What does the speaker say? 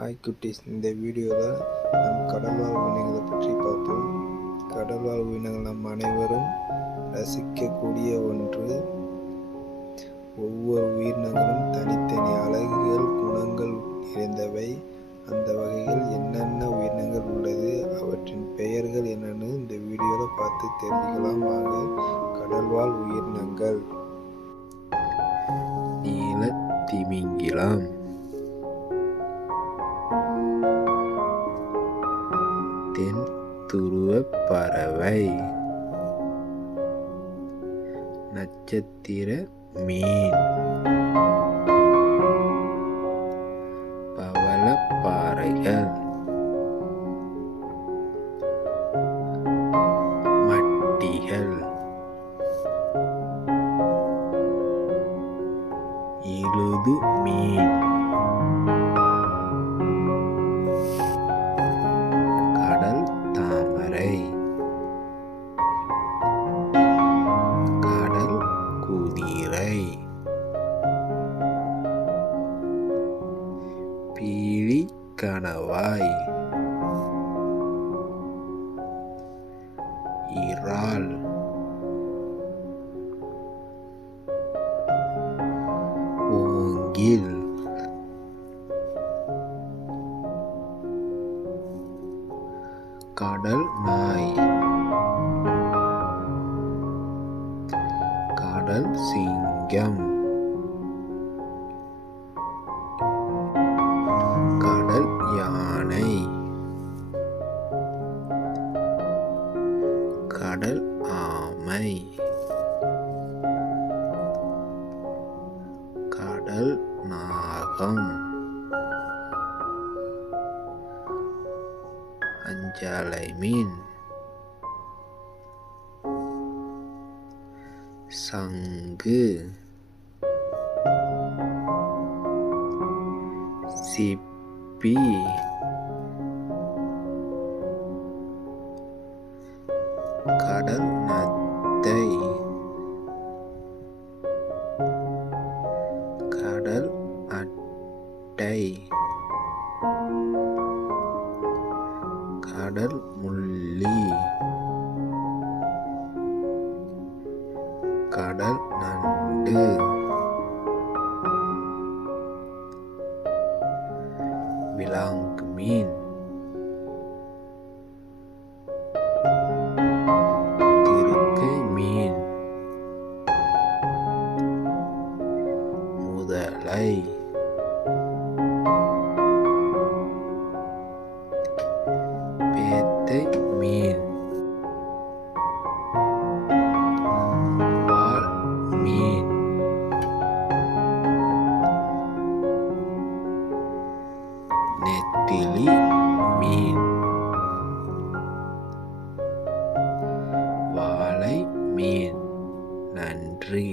Hi குட்டீஸ், இந்த வீடியோவில் நம் கடல்வாழ் உயிரினங்களை பற்றி பார்த்தோம். கடல்வாழ் உயிரினங்கள் நம் அனைவரும் ரசிக்கக்கூடிய ஒன்று. ஒவ்வொரு உயிரினங்களும் தனித்தனி அழகுகள், குணங்கள் நிறைந்தவை. அந்த வகையில் என்னென்ன உயிரினங்கள் உள்ளது, அவற்றின் பெயர்கள் என்னென்னு இந்த வீடியோவில் பார்த்து தெரிஞ்சுக்கலாம். வாங்க. கடல்வாழ் உயிரினங்கள்: நீலத்திமிங்கிலம், தென் துருவப் பறவை, நட்சத்திர மீன், பவளப்பாறைகள், மட்டிகள், இழுது மீன், கடல் தாமரை, கடல் குதிரை, பீலி கணவாய், இறால், மூங்கில், கடல் நாய், கடல் சிங்கம், கடல் யானை, கடல் ஆமை, கடல் நாகம், அஞ்சலை மீன், சங்கு, சிப்பி, கடல் நத்தை, கடல் அட்டை, கடல் முள்ளி, கடல் நண்டு, விலாங்கு மீன், திருக்கை மீன், முதலை, பேத்தை மீன், வால் மீன், நெத்திலி மீன், வாளை மீன். நன்றி.